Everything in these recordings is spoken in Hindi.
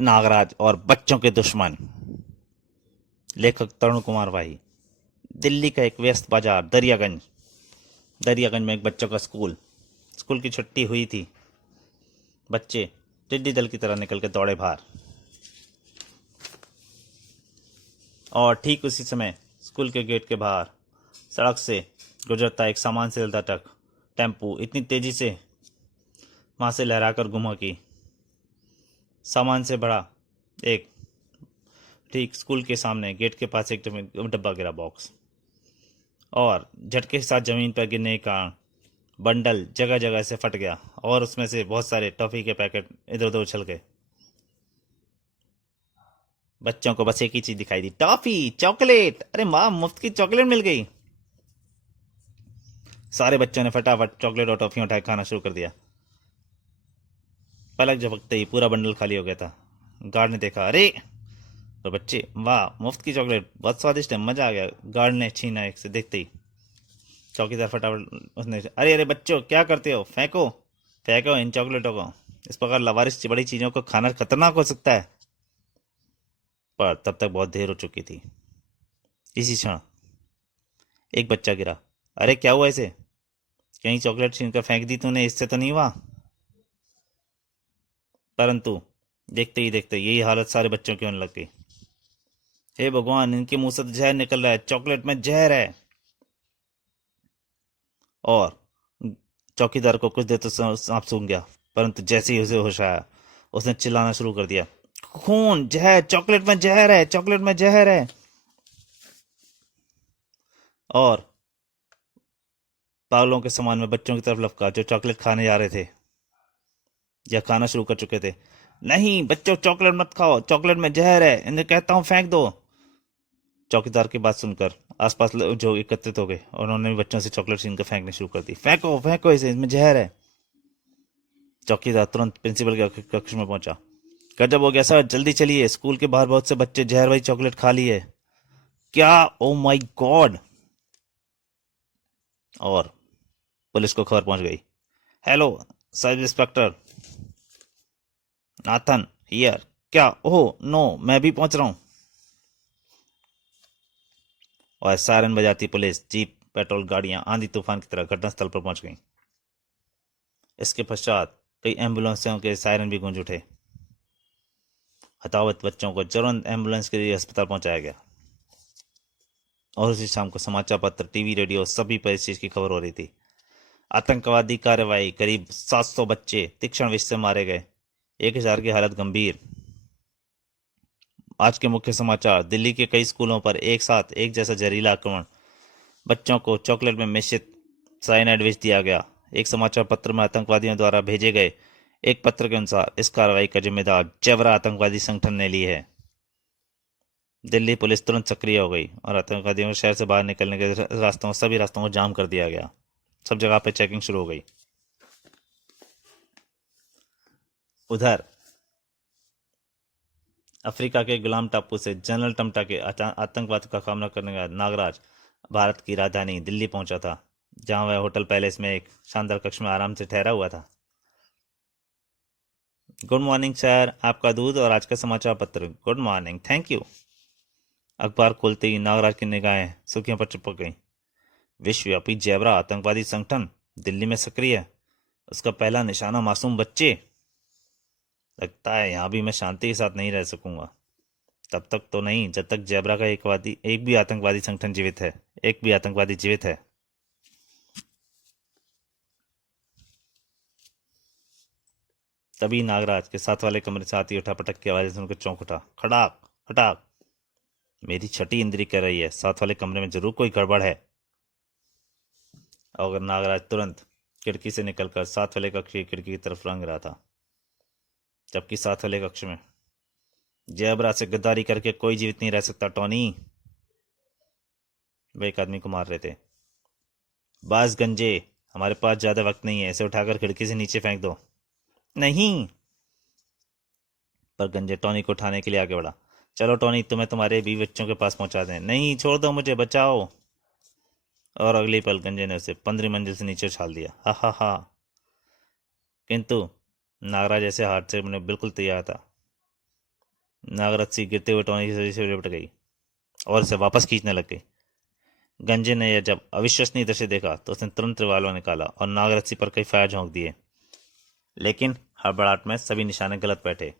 नागराज और बच्चों के दुश्मन। लेखक तरुण कुमार भाई। दिल्ली का एक व्यस्त बाजार दरियागंज। दरियागंज में एक बच्चों का स्कूल। स्कूल की छुट्टी हुई थी। बच्चे टिड्डी दल की तरह निकल के दौड़े बाहर। और ठीक उसी समय स्कूल के गेट के बाहर सड़क से गुजरता एक सामान से लदा ट्रक टेम्पू इतनी तेजी से वहां से लहराकर गुम की। सामान से भरा एक ठीक स्कूल के सामने गेट के पास एक डब्बा गिरा बॉक्स, और झटके के साथ जमीन पर गिरने के कारण बंडल जगह जगह से फट गया और उसमें से बहुत सारे टॉफी के पैकेट इधर उधर उछल गए। बच्चों को बस एक ही चीज दिखाई दी, टॉफी चॉकलेट। अरे माँ, मुफ्त की चॉकलेट मिल गई। सारे बच्चों ने फटाफट चॉकलेट और टॉफी उठाकर खाना शुरू कर दिया। पलक झपकते ही पूरा बंडल खाली हो गया था। गार्ड ने देखा, अरे तो बच्चे, वाह मुफ्त की चॉकलेट, बहुत स्वादिष्ट है, मजा आ गया। गार्ड ने छीना एक से देखते ही। चौकीदार फटाफट उसने, अरे अरे बच्चों, क्या करते हो, फेंको फेंको इन चॉकलेटों को। इस प्रकार लावारिस बड़ी चीजों को खाना खतरनाक हो सकता है। पर तब तक बहुत देर हो चुकी थी। इसी क्षण एक बच्चा गिरा। अरे क्या हुआ इसे, कहीं चॉकलेट छीन कर फेंक दी तूने, इससे तो नहीं हुआ? परंतु देखते ही देखते यही हालत सारे बच्चों की होने लग गई। हे भगवान, इनके मुंह से तो जहर निकल रहा है, चॉकलेट में जहर है। और चौकीदार को कुछ देर तो सांप सूंघ गया, परंतु जैसे ही उसे होश आया उसने चिल्लाना शुरू कर दिया, खून, जहर, चॉकलेट में जहर है, चॉकलेट में जहर है। और पागलों के समान में बच्चों की तरफ लपका जो चॉकलेट खाने जा रहे थे या खाना शुरू कर चुके थे। नहीं बच्चों, चॉकलेट मत खाओ, चॉकलेट में जहर है, इन्हें कहता हूं फेंक दो। चौकीदार की बात सुनकर आसपास लोग जो एकत्रित हो गए और उन्होंने भी बच्चों से चॉकलेट छीन कर फेंकनी शुरू कर दी। फेंको फेंको इसे, इसमें जहर है। चौकीदार तुरंत प्रिंसिपल के कक्ष में पहुंचा। गजब हो गया सर, जल्दी चलिए, स्कूल के बाहर बहुत से बच्चे जहर वाली चॉकलेट खा ली है। क्या? Oh my God. और पुलिस को खबर पहुंच गई। Hello sub inspector Nathan here. क्या? ओह नो, मैं भी पहुंच रहा हूं। और सायरन बजाती पुलिस जीप पेट्रोल गाड़ियां आंधी तूफान की तरह घटनास्थल पर पहुंच गईं। इसके पश्चात कई एम्बुलेंसों के सायरन भी गूंज उठे। हताहत बच्चों को तुरंत एम्बुलेंस के लिए अस्पताल पहुंचाया गया। और उसी शाम को समाचार पत्र, टीवी, रेडियो सभी पर इस चीज की खबर हो रही थी। आतंकवादी कार्रवाई, करीब 700 बच्चे तीक्ष्ण विष से मारे गए, 1000 की हालत गंभीर। आज के मुख्य समाचार, दिल्ली के कई स्कूलों पर एक साथ एक जैसा जहरीला आक्रमण, बच्चों को चॉकलेट में मिश्रित साइनाइड विष दिया गया। एक समाचार पत्र में आतंकवादियों द्वारा भेजे गए एक पत्र के अनुसार इस कार्रवाई का जिम्मेदार जेवरा आतंकवादी संगठन ने ली है। दिल्ली पुलिस तुरंत सक्रिय हो गई और आतंकवादियों को शहर से बाहर निकलने के रास्तों, सभी रास्तों को जाम कर दिया गया। सब जगह पे चेकिंग शुरू हो गई। उधर अफ्रीका के गुलाम टापू से जनरल टमटा के आतंकवाद का सामना करने का नागराज भारत की राजधानी दिल्ली पहुंचा था, जहां वह होटल पैलेस में एक शानदार कक्ष में आराम से ठहरा हुआ था। गुड मॉर्निंग सर, आपका दूध और आज का समाचार पत्र। Good morning, thank you. अखबार खोलते ही नागराज की निगाहें सुर्खियों पर चिपक गईं। विश्वव्यापी जेबरा आतंकवादी संगठन दिल्ली में सक्रिय है, उसका पहला निशाना मासूम बच्चे। लगता है यहां भी मैं शांति के साथ नहीं रह सकूंगा। तब तक तो नहीं जब तक जेबरा का एक भी आतंकवादी संगठन जीवित है, एक भी आतंकवादी जीवित है। तभी नागराज के साथ वाले कमरे से आती उठापटक की आवाज सुनकर चौंक उठा। खटाक खटाक। मेरी छठी इंद्री कह रही है, साथ वाले कमरे में जरूर कोई गड़बड़ है। और नागराज तुरंत खिड़की से निकलकर साथ वाले कक्ष की खिड़की की तरफ लंघ रहा था, जबकि साथ वाले कक्ष में जेबरा से गद्दारी करके कोई जीवित नहीं रह सकता टॉनी। वे एक आदमी को मार रहे थे। बास गंजे, हमारे पास ज्यादा वक्त नहीं है, इसे उठाकर खिड़की से नीचे फेंक दो। नहीं। पर गंजे टॉनी को उठाने के लिए आगे बढ़ा। चलो टॉनी, तुम्हें तुम्हारे बीवी बच्चों के पास पहुंचा दें। नहीं, छोड़ दो मुझे, बचाओ। और अगली पल गंजे ने उसे 15वीं मंजिल से नीचे उछाल दिया। हा हा हा। किंतु नागराज ऐसे हादसे में बिल्कुल तैयार था। नागराज गिरते हुए टॉनी से लिपट गई और उसे वापस खींचने लग गई। गंजे ने यह जब अविश्वसनीय दृश्य देखा तो उसने तुरंत रिवाल्वर निकाला और नागरस्सी पर कई फायर झोंक दिए, लेकिन हड़बड़ाहट में सभी निशाने गलत बैठे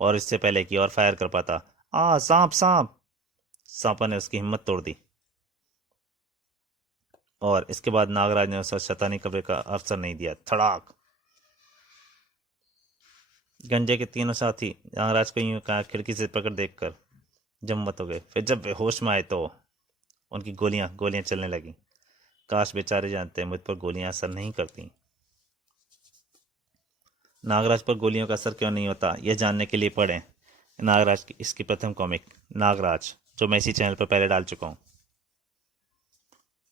और इससे पहले कि और फायर कर पाता, सांप सांप, सांपा ने उसकी हिम्मत तोड़ दी और इसके बाद नागराज ने उसे शैतानी कब्र का अवसर नहीं दिया। धड़ाक! गंजे के तीनों साथी नागराज को यूं कहा खिड़की से पकड़ देखकर जम्मत हो गए। फिर जब वे होश में आए तो उनकी गोलियां गोलियां चलने लगी। काश बेचारे जानते मुझ पर गोलियां असर नहीं करती। नागराज पर गोलियों का असर क्यों नहीं होता, यह जानने के लिए पढ़ें नागराज की इसकी प्रथम कॉमिक नागराज, जो मैं इसी चैनल पर पहले डाल चुका हूँ।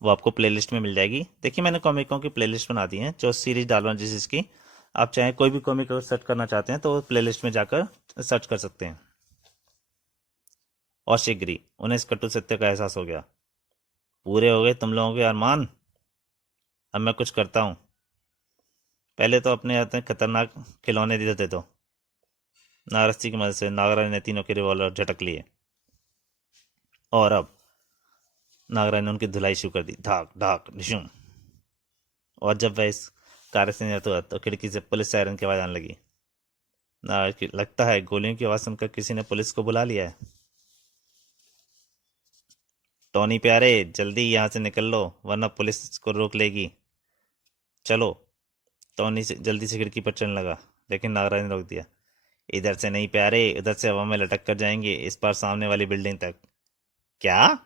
वो आपको प्लेलिस्ट में मिल जाएगी। देखिए मैंने कॉमिकों की प्लेलिस्ट बना दी है, जो सीरीज डाल रहा हूँ जिसकी आप चाहे कोई भी कॉमिक अगर सर्च करना चाहते हैं तो प्लेलिस्ट में जाकर सर्च कर सकते हैं। और शीघ्र उन्हें इस कटु सत्य का एहसास हो गया। पूरे हो गए तुम लोगों के अरमान, अब मैं कुछ करता हूँ। पहले तो अपने हाथ में खतरनाक खिलौने देते तो नागरस्सी की मदद से नागराज ने तीनों के रिवॉल्वर झटक लिए और अब नागराज ने उनकी धुलाई शुरू कर दी, धाक धाक निशुम। और जब वह इस कार्य से निरत हुआ तो खिड़की से पुलिस सायरन की आवाज आने लगी। नागराज की लगता है गोलियों की आवाज सुनकर किसी ने पुलिस को बुला लिया है। टॉनी प्यारे, जल्दी यहाँ से निकल लो वरना पुलिस को रोक लेगी। चलो। टॉनी से जल्दी से खिड़की पर चलने लगा, लेकिन नागराज ने रोक दिया। इधर से नहीं प्यारे, उधर से हवा में लटक कर जाएंगे, इस पार सामने वाली बिल्डिंग तक। क्या?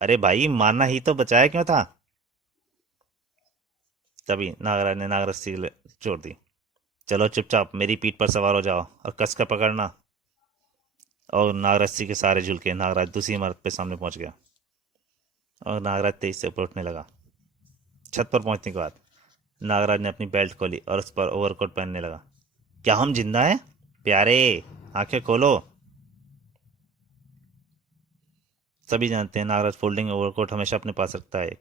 अरे भाई मारना ही तो बचाया क्यों था? तभी नागराज ने नागरस्सी छोड़ दी। चलो चुपचाप मेरी पीठ पर सवार हो जाओ और कस कर पकड़ना। और नागरस्सी के सारे झूल के नागराज दूसरी इमारत पे सामने पहुंच गया और नागराज तेज से ऊपर उठने लगा। छत पर पहुंचने के बाद नागराज ने अपनी बेल्ट खोली और उस पर ओवरकोट पहनने लगा। क्या हम जिंदा हैं? प्यारे, आंखें खोलो। सभी जानते हैं नागराज फोल्डिंग ओवरकोट हमेशा अपने पास रखता है।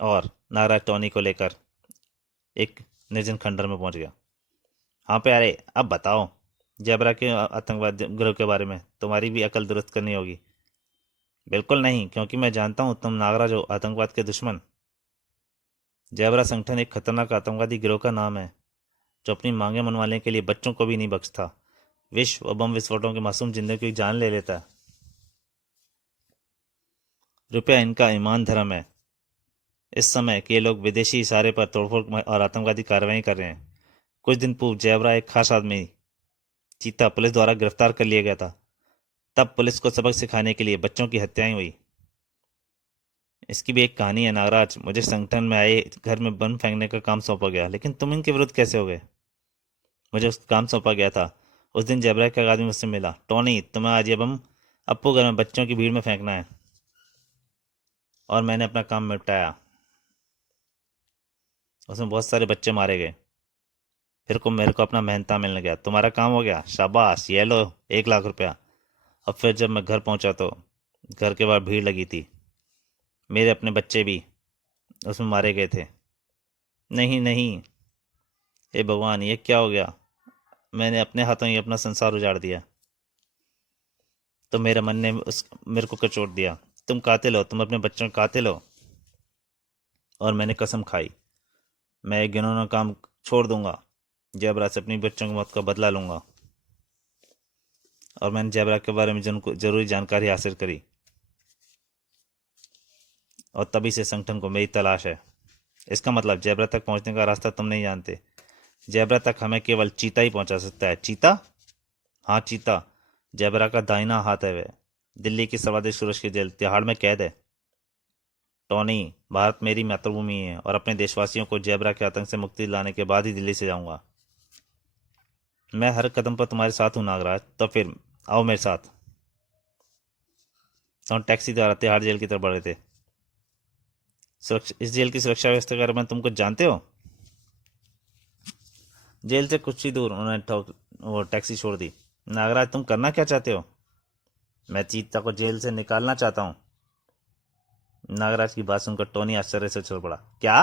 और नागराज टॉनी को लेकर एक निर्जन खंडर में पहुंच गया। हाँ प्यारे, अब बताओ जबरा के आतंकवाद गिरोह के बारे में तुम्हारी भी अकल दुरुस्त करनी होगी। बिल्कुल नहीं, क्योंकि मैं जानता हूं तुम नागराज हो आतंकवाद के दुश्मन। जबरा संगठन एक खतरनाक आतंकवादी गिरोह का नाम है, जो अपनी मांगे मनवाने के लिए बच्चों को भी नहीं बख्शता। विश्व व बम विस्फोटों के मासूम जिंदगी की जान ले लेता है। रुपया इनका ईमान धर्म है। इस समय के लोग विदेशी इशारे पर तोड़फोड़ और आतंकवादी कार्रवाई कर रहे हैं। कुछ दिन पूर्व जयबरा एक खास आदमी चीता पुलिस द्वारा गिरफ्तार कर लिया गया था। तब पुलिस को सबक सिखाने के लिए बच्चों की हत्याएं हुई। इसकी भी एक कहानी है नागराज। मुझे संगठन में आए घर में बम फेंकने का काम सौंपा गया, लेकिन तुम इनके विरुद्ध कैसे हो गए? मुझे उस काम सौंपा गया था। उस दिन जबरा का एक आदमी मुझसे मिला। टॉनी, तुम्हें आज ये बम अप्पू घर में बच्चों की भीड़ में फेंकना है। और मैंने अपना काम निपटाया। उसमें बहुत सारे बच्चे मारे गए। फिर को मेरे को अपना मेहनता मिलने गया। तुम्हारा काम हो गया, शाबाश, ये लो 1 लाख रुपया। अब फिर जब मैं घर पहुंचा तो घर के बाहर भीड़ लगी थी। मेरे अपने बच्चे भी उसमें मारे गए थे। नहीं नहीं, हे भगवान, ये क्या हो गया? मैंने अपने हाथों ही अपना संसार उजाड़ दिया। तो मेरे मन ने मेरे को कचोट दिया। तुम कातिल हो, तुम अपने बच्चों के कातिल हो। और मैंने कसम खाई, मैं एक घिनौना काम छोड़ दूंगा। जबरा से अपनी बच्चों की मौत का बदला लूंगा। और मैंने जबरा के बारे में जरूरी जानकारी हासिल करी और तभी से संगठन को मेरी तलाश है। इसका मतलब जबरा तक पहुंचने का रास्ता तुम नहीं जानते। जबरा तक हमें केवल चीता ही पहुंचा सकता है। चीता? हाँ चीता। जबरा का दाहिना हाथ है। वह दिल्ली की सर्वाधिक सुरक्षित जेल तिहाड़ में कैद है। टॉनी, भारत मेरी मातृभूमि है और अपने देशवासियों को जबरा के आतंक से मुक्ति दिलाने के बाद ही दिल्ली से जाऊंगा। मैं हर कदम पर तुम्हारे साथ हूं नागराज। तो फिर आओ मेरे साथ। तो हम टैक्सी द्वारा तिहाड़ जेल की तरफ बढ़ रहे थे। इस जेल की सुरक्षा व्यवस्था के बारे में तुम कुछ जानते हो? जेल से कुछ ही दूर उन्होंने वो टैक्सी छोड़ दी। नागराज, तुम करना क्या चाहते हो? मैं चीता को जेल से निकालना चाहता हूँ। नागराज की बात सुनकर टोनी आश्चर्य से चल पड़ा। क्या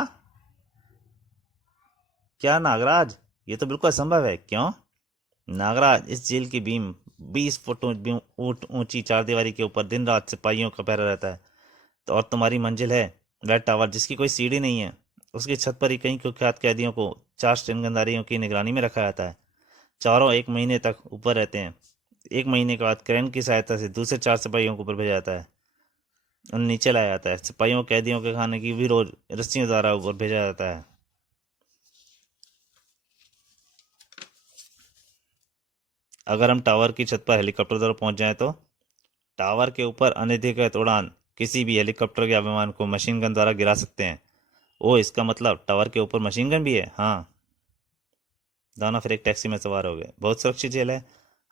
क्या नागराज, ये तो बिल्कुल असंभव है। क्यों? नागराज, इस जेल की बीम 20 फुट ऊंची चारदीवारी के ऊपर दिन रात सिपाहियों का पहरा रहता है। तो और तुम्हारी मंजिल है वह टावर जिसकी कोई सीढ़ी नहीं है। उसकी छत पर ही कई कुख्यात कैदियों को 4 स्टेनगंधारियों की निगरानी में रखा जाता है। चारों 1 महीने तक ऊपर रहते हैं। 1 महीने के बाद क्रेन की सहायता से दूसरे 4 सिपाहियों को ऊपर भेजा जाता है, उन्हें नीचे लाया जाता है। सिपाहियों कैदियों के खाने की भी रोज रस्सियों द्वारा ऊपर भेजा जाता है। अगर हम टावर की छत पर हेलीकॉप्टर द्वारा पहुंच जाएं तो टावर के ऊपर अनधिकृत उड़ान किसी भी हेलीकॉप्टर या विमान को मशीन गन द्वारा गिरा सकते हैं। ओ, इसका मतलब टावर के ऊपर मशीन गन भी है। हाँ। दोनों फिर एक टैक्सी में सवार हो गए। बहुत सुरक्षित जेल है।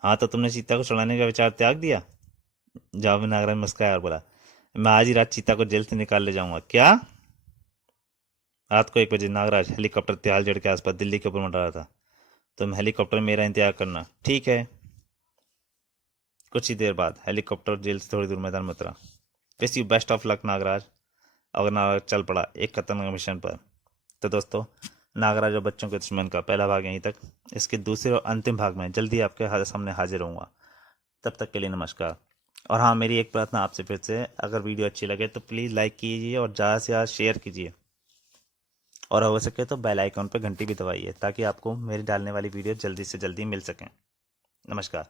हाँ, तो तुमने चीता को छुड़ाने का विचार त्याग दिया? जवाब नागराज मुस्कुराया और बोला, मैं आज ही रात चीता को जेल से निकाल ले जाऊंगा। क्या? रात को 1 बजे नागराज हेलीकॉप्टर त्यालजड़ के आसपास दिल्ली के ऊपर मंडरा रहा था। तुम हेलीकॉप्टर में मेरा इंतजार करना, ठीक है? कुछ ही देर बाद हेलीकॉप्टर जेल से थोड़ी दूर मैदान में उतरा। Wish you best of luck Nagraj. और नागराज चल पड़ा एक खतरनाक मिशन पर। तो दोस्तों, नागराज और बच्चों के दुश्मन का पहला भाग यहीं तक। इसके दूसरे और अंतिम भाग में जल्दी आपके सामने हाजिर होऊंगा। तब तक के लिए नमस्कार। और हाँ, मेरी एक प्रार्थना आपसे फिर से, अगर वीडियो अच्छी लगे तो प्लीज़ लाइक कीजिए और ज़्यादा से ज़्यादा शेयर कीजिए। और हो सके तो बेल आइकॉन पर घंटी भी दबाइए ताकि आपको मेरी डालने वाली वीडियो जल्दी से जल्दी मिल सकें। नमस्कार।